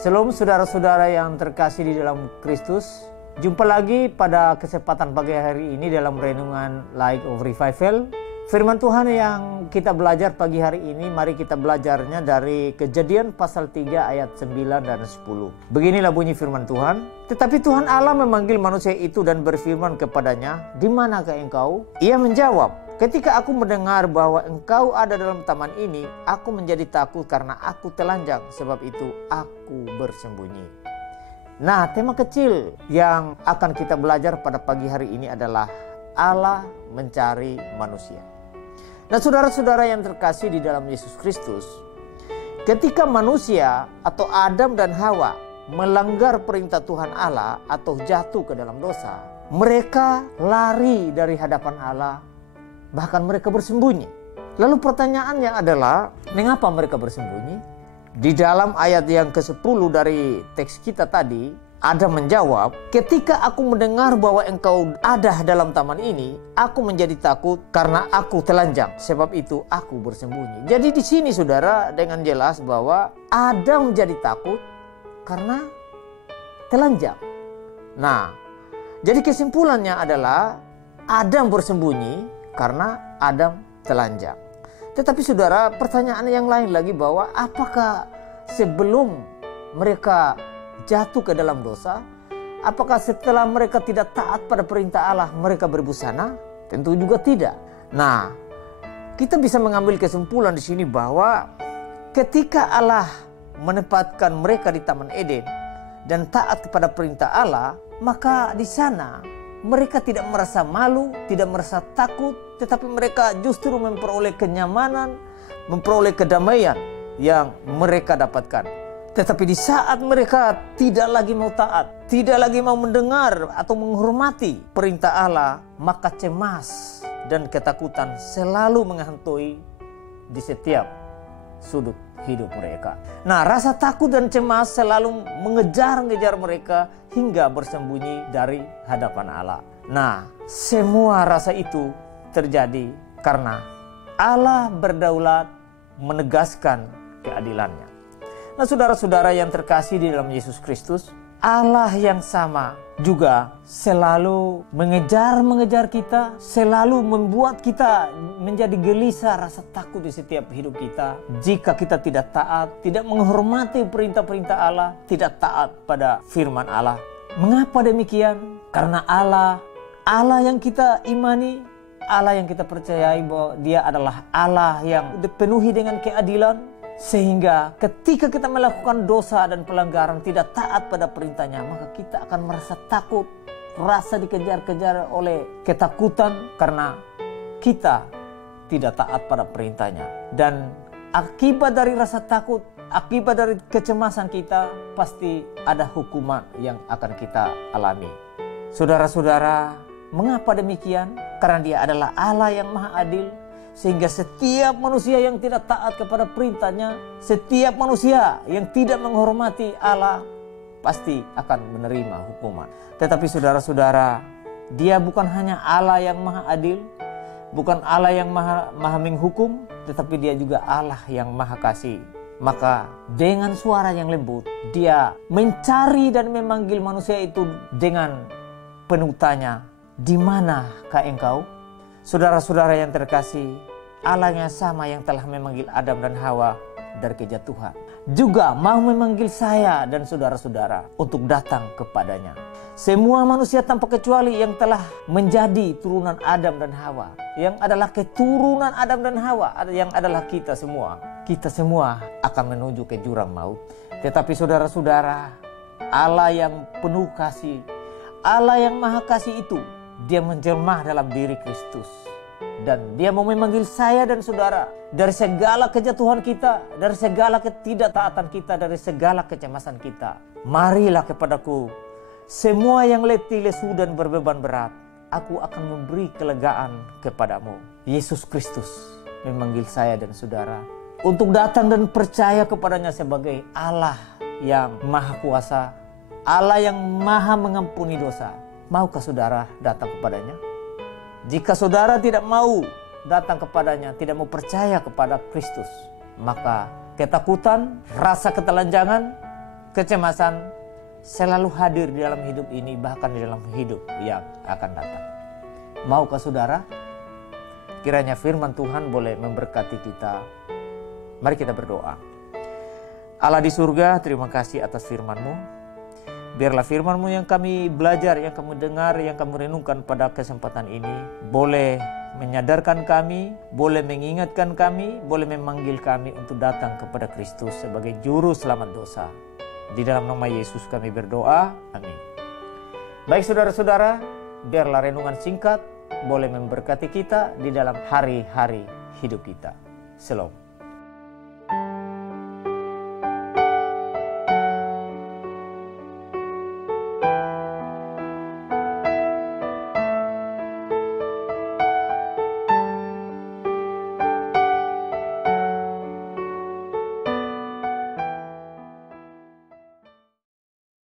Shalom saudara-saudara yang terkasih di dalam Kristus. Jumpa lagi pada kesempatan pagi hari ini dalam renungan Light of Revival. Firman Tuhan yang kita belajar pagi hari ini, mari kita belajarnya dari Kejadian pasal 3 ayat 9 dan 10. Beginilah bunyi firman Tuhan. Tetapi Tuhan Allah memanggil manusia itu dan berfirman kepadanya, "Di manakah engkau?" Ia menjawab, "Ketika aku mendengar bahwa engkau ada dalam taman ini, aku menjadi takut karena aku telanjang, sebab itu aku bersembunyi." Nah, tema kecil yang akan kita belajar pada pagi hari ini adalah Allah mencari manusia. Nah, saudara-saudara yang terkasih di dalam Yesus Kristus, ketika manusia atau Adam dan Hawa melanggar perintah Tuhan Allah atau jatuh ke dalam dosa, mereka lari dari hadapan Allah. Bahkan mereka bersembunyi. Lalu pertanyaannya adalah, mengapa mereka bersembunyi? Di dalam ayat yang ke-10 dari teks kita tadi, Adam menjawab, "Ketika aku mendengar bahwa engkau ada dalam taman ini, aku menjadi takut karena aku telanjang, sebab itu aku bersembunyi." Jadi di sini saudara dengan jelas bahwa Adam menjadi takut karena telanjang. Nah, jadi kesimpulannya adalah Adam bersembunyi karena Adam telanjang. Tetapi saudara, pertanyaan yang lain lagi bahwa apakah sebelum mereka jatuh ke dalam dosa, apakah setelah mereka tidak taat pada perintah Allah mereka berbusana? Tentu juga tidak. Nah, kita bisa mengambil kesimpulan di sini bahwa ketika Allah menempatkan mereka di Taman Eden dan taat kepada perintah Allah, maka di sana mereka tidak merasa malu, tidak merasa takut, tetapi mereka justru memperoleh kenyamanan, memperoleh kedamaian yang mereka dapatkan. Tetapi di saat mereka tidak lagi mau taat, tidak lagi mau mendengar atau menghormati perintah Allah, maka cemas dan ketakutan selalu menghantui di setiap sudut hidup mereka. Nah, rasa takut dan cemas selalu mengejar-ngejar mereka hingga bersembunyi dari hadapan Allah. Nah, semua rasa itu terjadi karena Allah berdaulat menegaskan keadilannya. Nah, saudara-saudara yang terkasih di dalam Yesus Kristus, Allah yang sama juga selalu mengejar kita, selalu membuat kita menjadi gelisah rasa takut di setiap hidup kita. Jika kita tidak taat, tidak menghormati perintah-perintah Allah, tidak taat pada firman Allah. Mengapa demikian? Karena Allah yang kita imani, Allah yang kita percayai bahwa Dia adalah Allah yang dipenuhi dengan keadilan. Sehingga ketika kita melakukan dosa dan pelanggaran tidak taat pada perintahnya, maka kita akan merasa takut, rasa dikejar-kejar oleh ketakutan karena kita tidak taat pada perintahnya. Dan akibat dari rasa takut, akibat dari kecemasan kita, pasti ada hukuman yang akan kita alami. Saudara-saudara, mengapa demikian? Karena Dia adalah Allah yang Maha Adil. Sehingga setiap manusia yang tidak taat kepada perintahnya, setiap manusia yang tidak menghormati Allah, pasti akan menerima hukuman. Tetapi saudara-saudara, Dia bukan hanya Allah yang Maha Adil, bukan Allah yang maha menghukum, tetapi Dia juga Allah yang Maha Kasih. Maka dengan suara yang lembut, Dia mencari dan memanggil manusia itu dengan penuh tanya, "Di manakah engkau?" Saudara-saudara yang terkasih, Allah yang sama yang telah memanggil Adam dan Hawa dari kejatuhan juga mau memanggil saya dan saudara-saudara untuk datang kepadanya. Semua manusia tanpa kecuali yang telah menjadi turunan Adam dan Hawa, yang adalah keturunan Adam dan Hawa, yang adalah kita semua akan menuju ke jurang maut. Tetapi saudara-saudara, Allah yang penuh kasih, Allah yang Maha Kasih itu, Dia menjelma dalam diri Kristus. Dan Dia mau memanggil saya dan saudara dari segala kejatuhan kita, dari segala ketidaktaatan kita, dari segala kecemasan kita. "Marilah kepadaku, semua yang letih, lesu dan berbeban berat, aku akan memberi kelegaan kepadamu." Yesus Kristus memanggil saya dan saudara untuk datang dan percaya kepadanya sebagai Allah yang Maha Kuasa, Allah yang Maha mengampuni dosa. Maukah saudara datang kepadanya? Jika saudara tidak mau datang kepadanya, tidak mau percaya kepada Kristus, maka ketakutan, rasa ketelanjangan, kecemasan selalu hadir di dalam hidup ini, bahkan di dalam hidup yang akan datang. Maukah saudara? Kiranya firman Tuhan boleh memberkati kita. Mari kita berdoa. Allah di surga, terima kasih atas firman-Mu. Biarlah firman-Mu yang kami belajar, yang kami dengar, yang kami renungkan pada kesempatan ini boleh menyadarkan kami, boleh mengingatkan kami, boleh memanggil kami untuk datang kepada Kristus sebagai juru selamat dosa. Di dalam nama Yesus kami berdoa, amin. Baik saudara-saudara, biarlah renungan singkat boleh memberkati kita di dalam hari-hari hidup kita. Shalom.